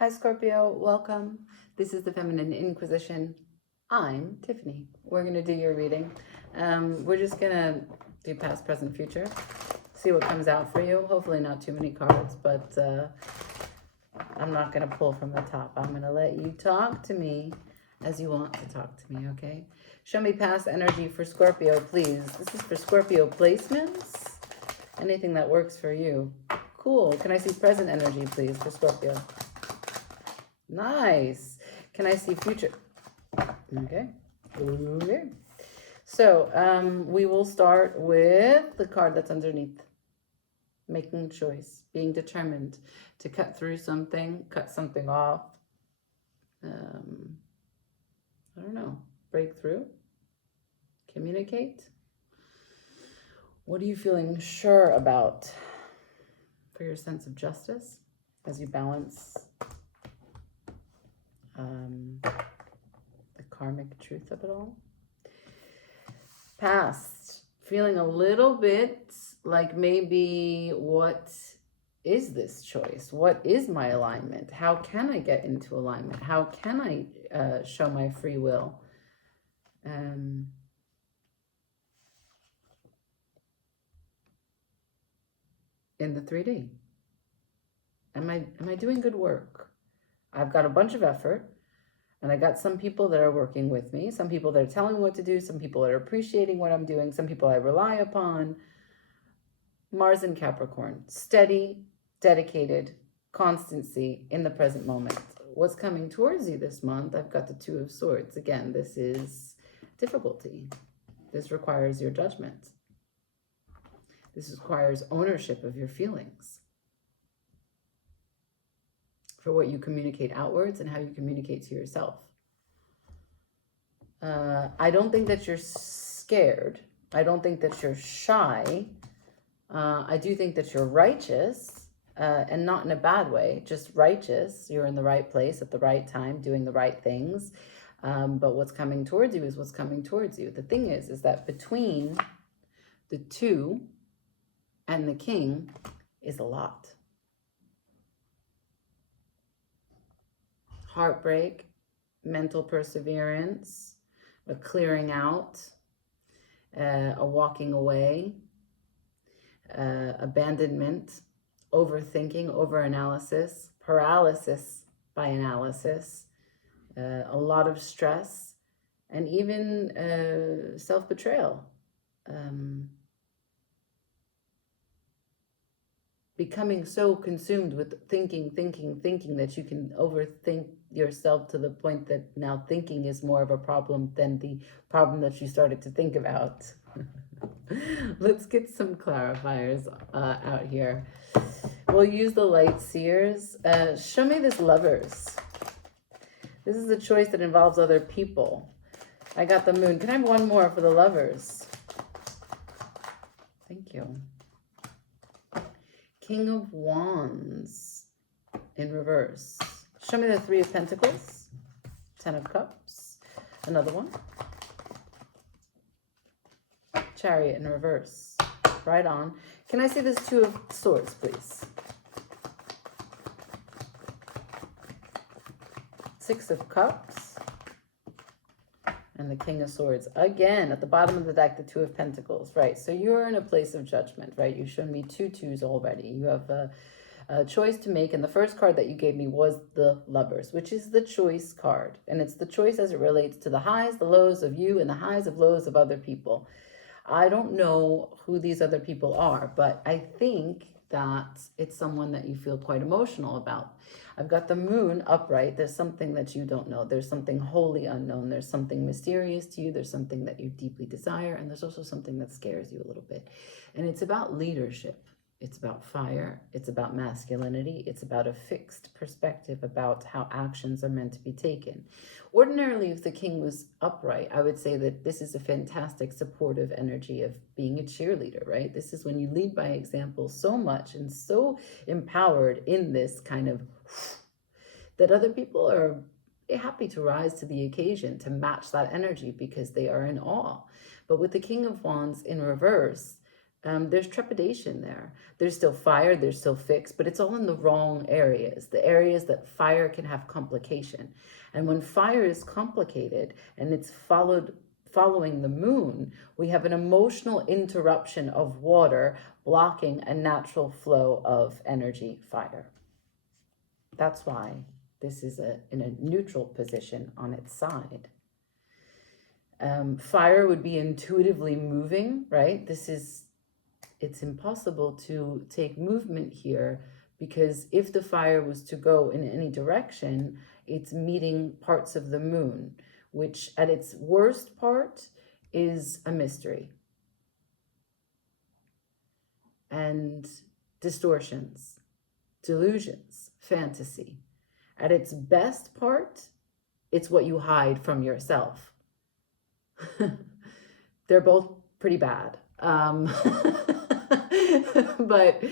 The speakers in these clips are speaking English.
Hi, Scorpio. Welcome. This is the Feminine Inquisition. I'm Tiffany. We're going to do your reading. We're just going to do past, present, future. See what comes out for you. Hopefully not too many cards, but I'm not going to pull from the top. I'm going to let you talk to me as you want to talk to me, okay? Show me past energy for Scorpio, please. This is for Scorpio placements. Anything that works for you. Cool. Can I see present energy, please, for Scorpio? Nice. Can I see future? Okay. Okay. So we will start with the card that's underneath. Making a choice, being determined to cut through something, cut something off. I don't know. Break through. Communicate. What are you feeling sure about for your sense of justice as you balance the karmic truth of it all? Past, feeling a little bit like maybe what is this choice? What is my alignment? How can I get into alignment? How can I show my free will? In the 3D. Am I doing good work? I've got a bunch of effort. And I got some people that are working with me, some people that are telling me what to do, some people that are appreciating what I'm doing, some people I rely upon. Mars in Capricorn, steady, dedicated, constancy in the present moment. What's coming towards you this month? I've got the Two of Swords. Again, this is difficulty. This requires your judgment. This requires ownership of your feelings for what you communicate outwards and how you communicate to yourself. I don't think that you're scared. I don't think that you're shy. I do think that you're righteous, and not in a bad way, just righteous. You're in the right place at the right time, doing the right things. But what's coming towards you is what's coming towards you. The thing is that between the two and the king is a lot. Heartbreak, mental perseverance, a clearing out, a walking away, abandonment, overthinking, overanalysis, paralysis by analysis, a lot of stress, and even self-betrayal. Becoming so consumed with thinking that you can overthink yourself to the point that now thinking is more of a problem than the problem that you started to think about. Let's get some clarifiers out here. We'll use the light seers. Show me this Lovers. This is a choice that involves other people. I got the Moon. Can I have one more for the Lovers? Thank you. King of Wands in reverse. Show me the Three of Pentacles. 10 of Cups. Another one. Chariot in reverse. Right on. Can I see this Two of Swords, please? Six of Cups. And the King of Swords. Again, at the bottom of the deck, the Two of Pentacles. Right, so you're in a place of judgment, right? You've shown me two twos already. You have a choice to make, and the first card that you gave me was the Lovers, which is the choice card. And it's the choice as it relates to the highs, the lows of you, and the highs of lows of other people. I don't know who these other people are, but I think that it's someone that you feel quite emotional about. I've got the Moon upright. There's something that you don't know. There's something wholly unknown. There's something mysterious to you. There's something that you deeply desire. And there's also something that scares you a little bit. And it's about leadership. It's about fire. It's about masculinity. It's about a fixed perspective about how actions are meant to be taken. Ordinarily, if the king was upright, I would say that this is a fantastic supportive energy of being a cheerleader, right? This is when you lead by example so much and so empowered in this kind of that other people are happy to rise to the occasion to match that energy because they are in awe. But with the King of Wands in reverse, there's trepidation there. There's still fire, there's still fixed, but it's all in the wrong areas, the areas that fire can have complication. And when fire is complicated and it's following the moon, we have an emotional interruption of water blocking a natural flow of energy, fire. That's why this is in a neutral position on its side. Fire would be intuitively moving, right? It's impossible to take movement here, because if the fire was to go in any direction, it's meeting parts of the moon, which at its worst part is a mystery and distortions, delusions, fantasy. At its best part, it's what you hide from yourself. They're both pretty bad. But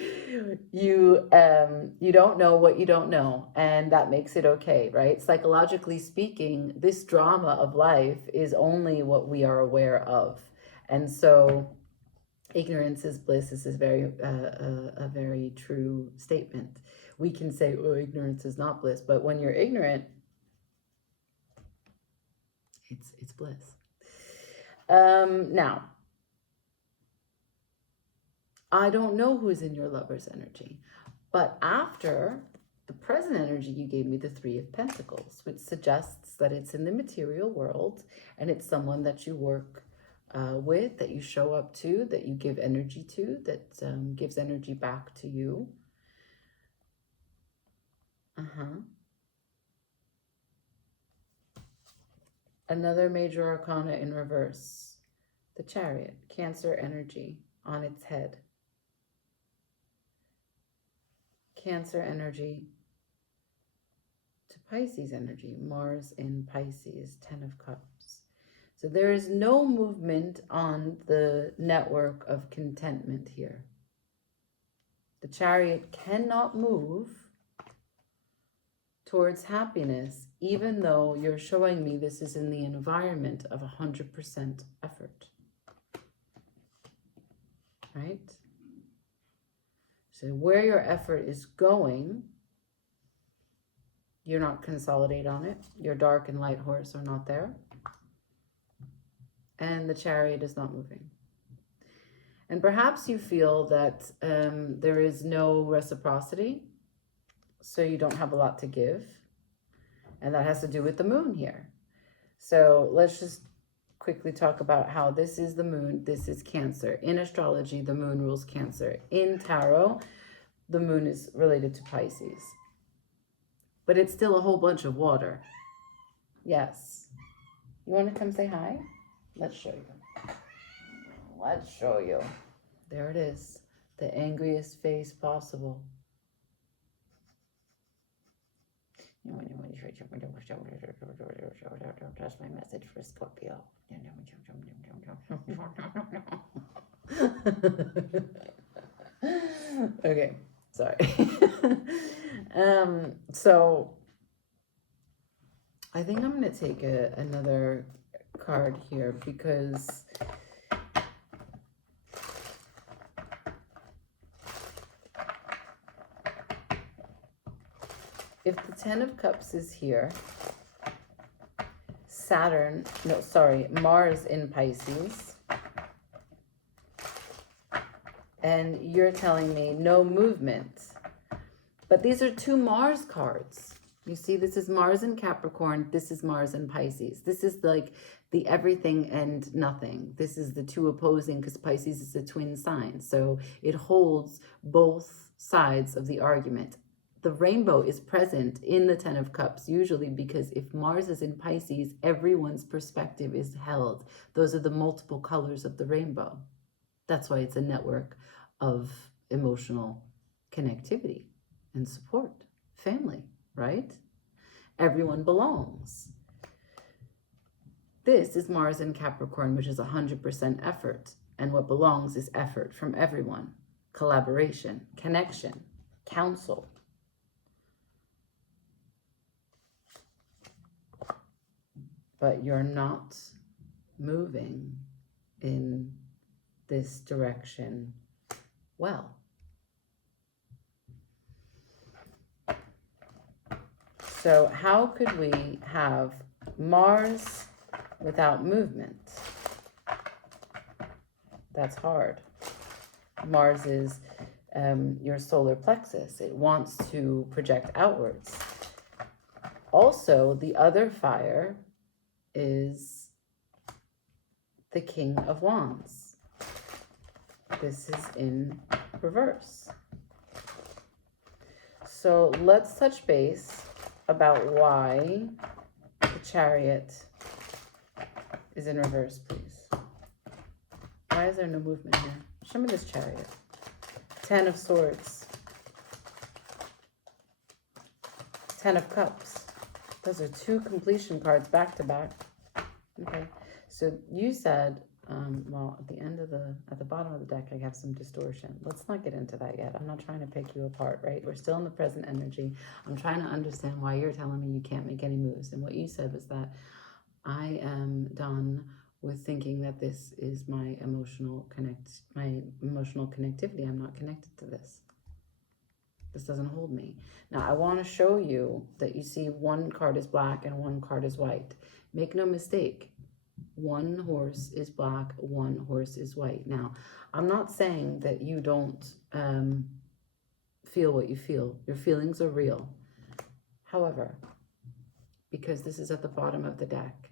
you don't know what you don't know, and that makes it okay, right? Psychologically speaking, this drama of life is only what we are aware of, and so ignorance is bliss. This is a very true statement. We can say, oh, ignorance is not bliss, but when you're ignorant, it's bliss. Now, I don't know who's in your lover's energy, but after the present energy, you gave me the Three of Pentacles, which suggests that it's in the material world, and it's someone that you work with, that you show up to, that you give energy to, that gives energy back to you. Another major arcana in reverse, the Chariot, Cancer energy on its head. Cancer energy to Pisces energy, Mars in Pisces, 10 of Cups. So there is no movement on the network of contentment here. The Chariot cannot move towards happiness, even though you're showing me this is in the environment of 100% effort. Right? So where your effort is going, you're not consolidate on it. Your dark and light horse are not there. And the Chariot is not moving. And perhaps you feel that there is no reciprocity, so you don't have a lot to give. And that has to do with the moon here. So let's just quickly talk about how this is the moon, this is Cancer. In astrology, the moon rules Cancer. In tarot, the moon is related to Pisces. But it's still a whole bunch of water. Yes. You want to come say hi? Let's show you. Let's show you. There it is. The angriest face possible. That's my message for Scorpio. Okay, sorry. So I think I'm going to take another card here, because if the 10 of Cups is here, Mars in Pisces, and you're telling me no movement. But these are two Mars cards. You see, this is Mars in Capricorn, this is Mars in Pisces. This is like the everything and nothing. This is the two opposing, because Pisces is a twin sign. So it holds both sides of the argument. The rainbow is present in the 10 of Cups, usually because if Mars is in Pisces, everyone's perspective is held. Those are the multiple colors of the rainbow. That's why it's a network of emotional connectivity and support. Family, right? Everyone belongs. This is Mars in Capricorn, which is 100% effort. And what belongs is effort from everyone. Collaboration, connection, counsel. But you're not moving in this direction well. So how could we have Mars without movement? That's hard. Mars is your solar plexus. It wants to project outwards. Also, the other fire is the King of Wands. This is in reverse. So let's touch base about why the Chariot is in reverse, please. Why is there no movement here? Show me this Chariot. 10 of Swords. 10 of Cups. Those are two completion cards back to back. Okay, so you said, well, at the bottom of the deck, I have some distortion. Let's not get into that yet. I'm not trying to pick you apart, right? We're still in the present energy. I'm trying to understand why you're telling me you can't make any moves. And what you said was that I am done with thinking that this is my emotional connectivity. I'm not connected to this. This doesn't hold me. Now, I want to show you that you see one card is black and one card is white. Make no mistake. One horse is black, one horse is white. Now, I'm not saying that you don't feel what you feel. Your feelings are real. However, because this is at the bottom of the deck,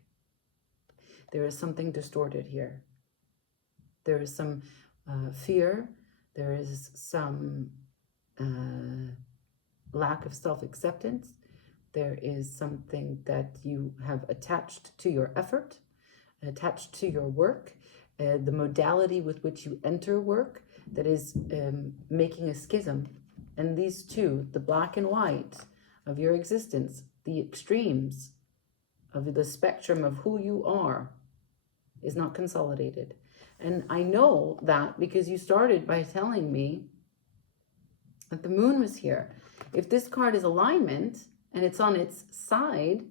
there is something distorted here. There is some fear. There is some lack of self-acceptance. There is something that you have attached to your effort, attached to your work, the modality with which you enter work that is making a schism. And these two, the black and white of your existence, the extremes of the spectrum of who you are, is not consolidated. And I know that because you started by telling me that the moon was here. If this card is alignment and it's on its side,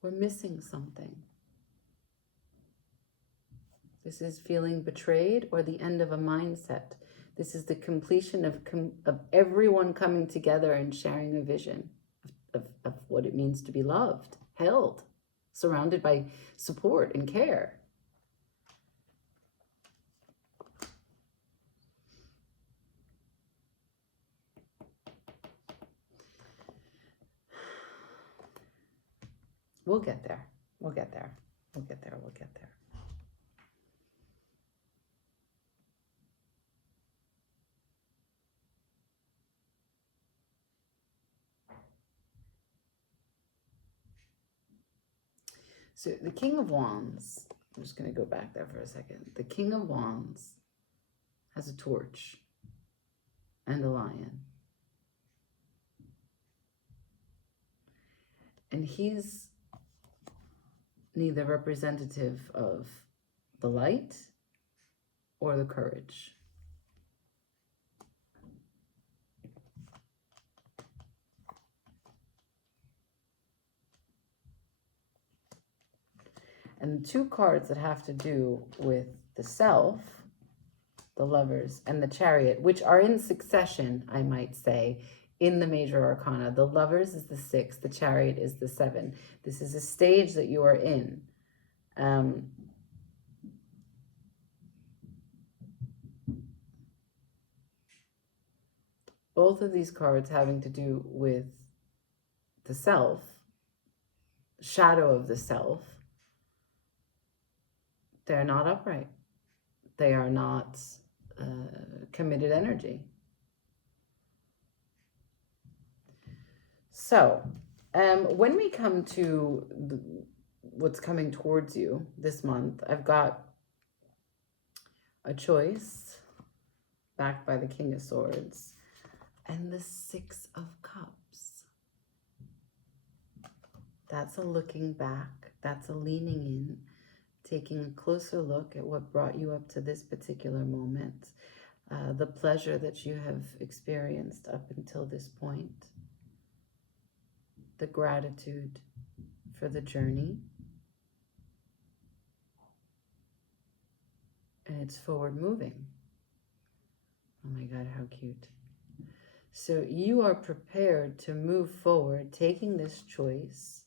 we're missing something. This is feeling betrayed or the end of a mindset. This is the completion of everyone coming together and sharing a vision of what it means to be loved, held, surrounded by support and care. We'll get there. We'll get there. We'll get there. We'll get there. So the King of Wands, I'm just going to go back there for a second. The King of Wands has a torch and a lion. And he's neither representative of the light or the courage. And the two cards that have to do with the self, the Lovers, and the Chariot, which are in succession, I might say, in the major arcana. The Lovers is the 6, the Chariot is the 7. This is a stage that you are in. Both of these cards having to do with the self, shadow of the self. They're not upright. They are not committed energy. So, when we come to what's coming towards you this month, I've got a choice backed by the King of Swords and the 6 of Cups. That's a looking back. That's a leaning in, taking a closer look at what brought you up to this particular moment, the pleasure that you have experienced up until this point, the gratitude for the journey, and it's forward moving. Oh my God, how cute. So you are prepared to move forward, taking this choice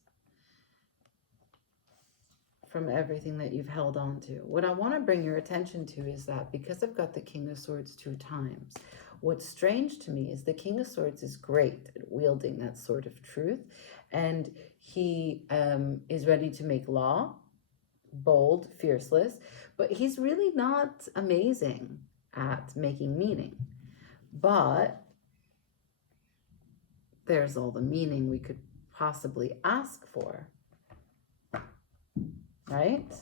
from everything that you've held on to. What I want to bring your attention to is that because I've got the King of Swords 2 times, what's strange to me is the King of Swords is great at wielding that sword of truth, and he is ready to make law, bold, fierceless, but he's really not amazing at making meaning. But there's all the meaning we could possibly ask for, right?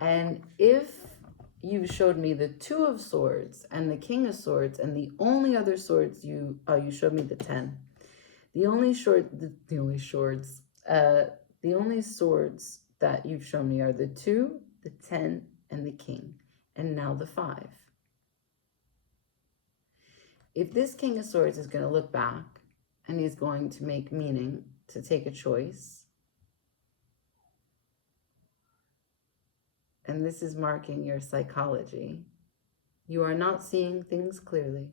And if you showed me the Two of Swords and the King of Swords, and the only other swords you showed me the 10. The only swords that you've shown me are the 2, the 10, and the King, and now the 5. If this King of Swords is going to look back and he's going to make meaning, to take a choice, and this is marking your psychology, you are not seeing things clearly.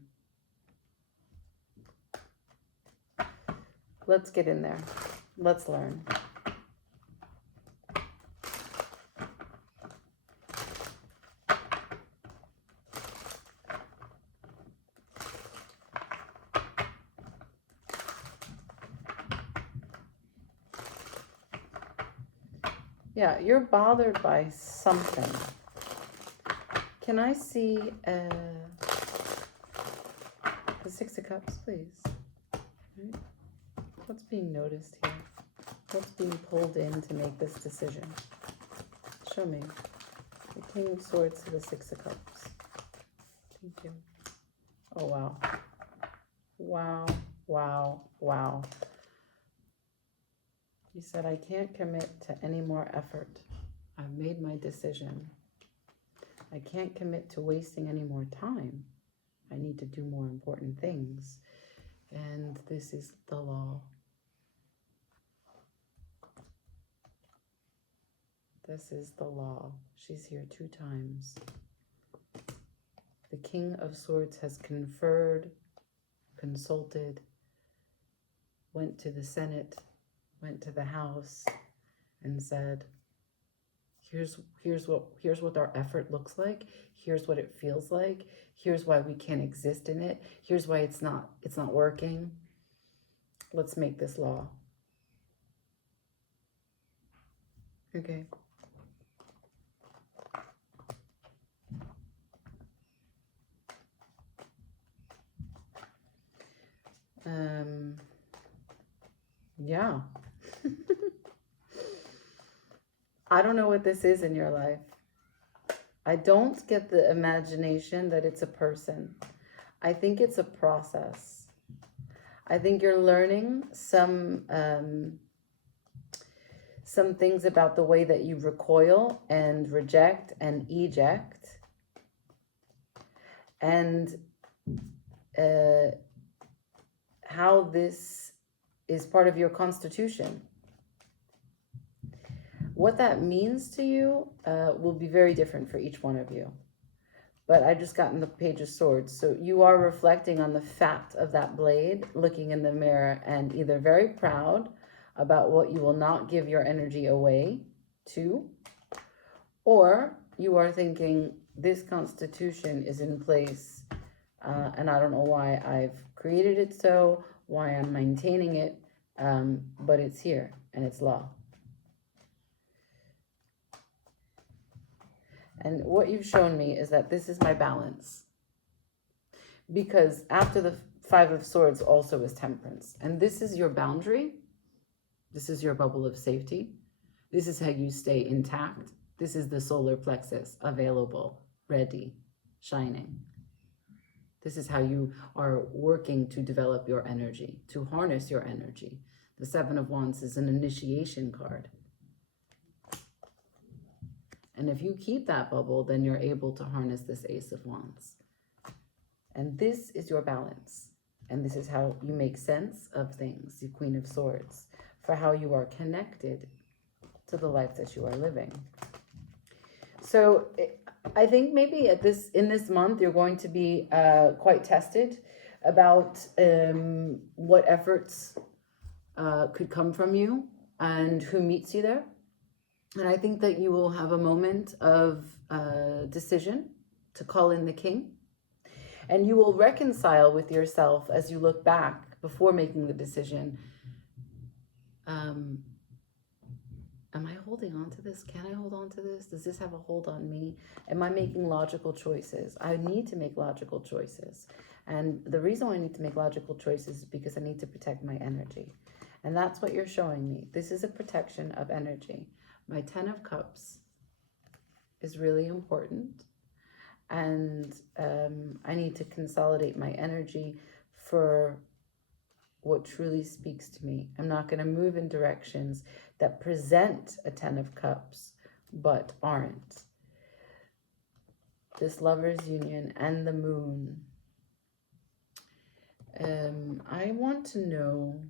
Let's get in there. Let's learn. Yeah, you're bothered by something. Can I see the 6 of Cups, please? Right. What's being noticed here? What's being pulled in to make this decision? Show me. The King of Swords to the 6 of Cups. Thank you. Oh, wow. Wow, wow, wow. You said, I can't commit to any more effort. I've made my decision. I can't commit to wasting any more time. I need to do more important things. And this is the law. This is the law. She's here 2 times. The King of Swords has conferred, consulted, went to the Senate, went to the House, and said, here's what our effort looks like. Here's what it feels like. Here's why we can't exist in it. Here's why it's not working. Let's make this law. Okay. Yeah. I don't know what this is in your life. I don't get the imagination that it's a person. I think it's a process. I think you're learning some things about the way that you recoil and reject and eject, and how this is part of your constitution. What that means to you will be very different for each one of you. But I just got in the Page of Swords. So you are reflecting on the fat of that blade, looking in the mirror, and either very proud about what you will not give your energy away to, or you are thinking, this constitution is in place, and I don't know why I've created it so, why I'm maintaining it, but it's here, and it's law. And what you've shown me is that this is my balance. Because after the 5 of Swords also is Temperance. And this is your boundary. This is your bubble of safety. This is how you stay intact. This is the solar plexus, available, ready, shining. This is how you are working to develop your energy, to harness your energy. The 7 of Wands is an initiation card. And if you keep that bubble, then you're able to harness this Ace of Wands. And this is your balance. And this is how you make sense of things, the Queen of Swords, for how you are connected to the life that you are living. So I think maybe in this month you're going to be quite tested about what efforts could come from you and who meets you there. And I think that you will have a moment of decision to call in the king. And you will reconcile with yourself as you look back before making the decision. Am I holding on to this? Can I hold on to this? Does this have a hold on me? Am I making logical choices? I need to make logical choices. And the reason why I need to make logical choices is because I need to protect my energy. And that's what you're showing me. This is a protection of energy. My 10 of Cups is really important. And I need to consolidate my energy for what truly speaks to me. I'm not going to move in directions that present a 10 of Cups, but aren't. This Lover's Union and the Moon. I want to know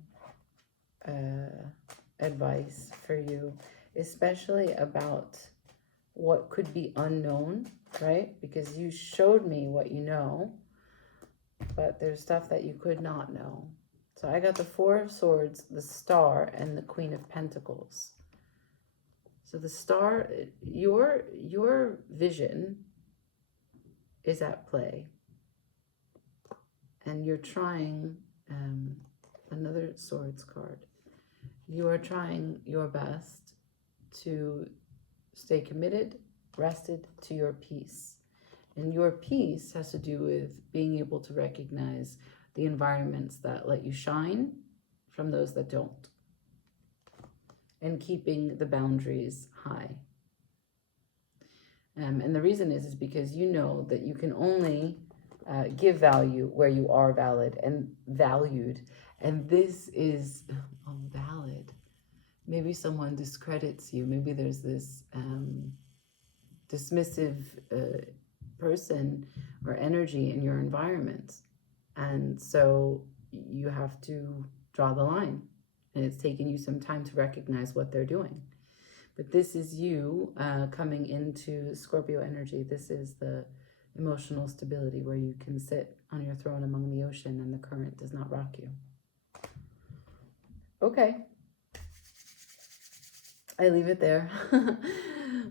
advice for you, especially about what could be unknown, right? Because you showed me what you know, but there's stuff that you could not know. So I got the Four of Swords, the Star, and the Queen of Pentacles. So the Star, your vision is at play. And you're trying, another Swords card. You are trying your best to stay committed, rested to your peace. And your peace has to do with being able to recognize the environments that let you shine from those that don't. And keeping the boundaries high. And the reason is because you know that you can only give value where you are valid and valued. And this is valid. Maybe someone discredits you. Maybe there's this dismissive person or energy in your environment. And so you have to draw the line. And it's taken you some time to recognize what they're doing. But this is you coming into Scorpio energy. This is the emotional stability where you can sit on your throne among the ocean and the current does not rock you. Okay. I leave it there.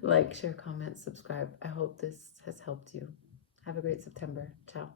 Like, share, comment, subscribe. I hope this has helped you. Have a great September. Ciao.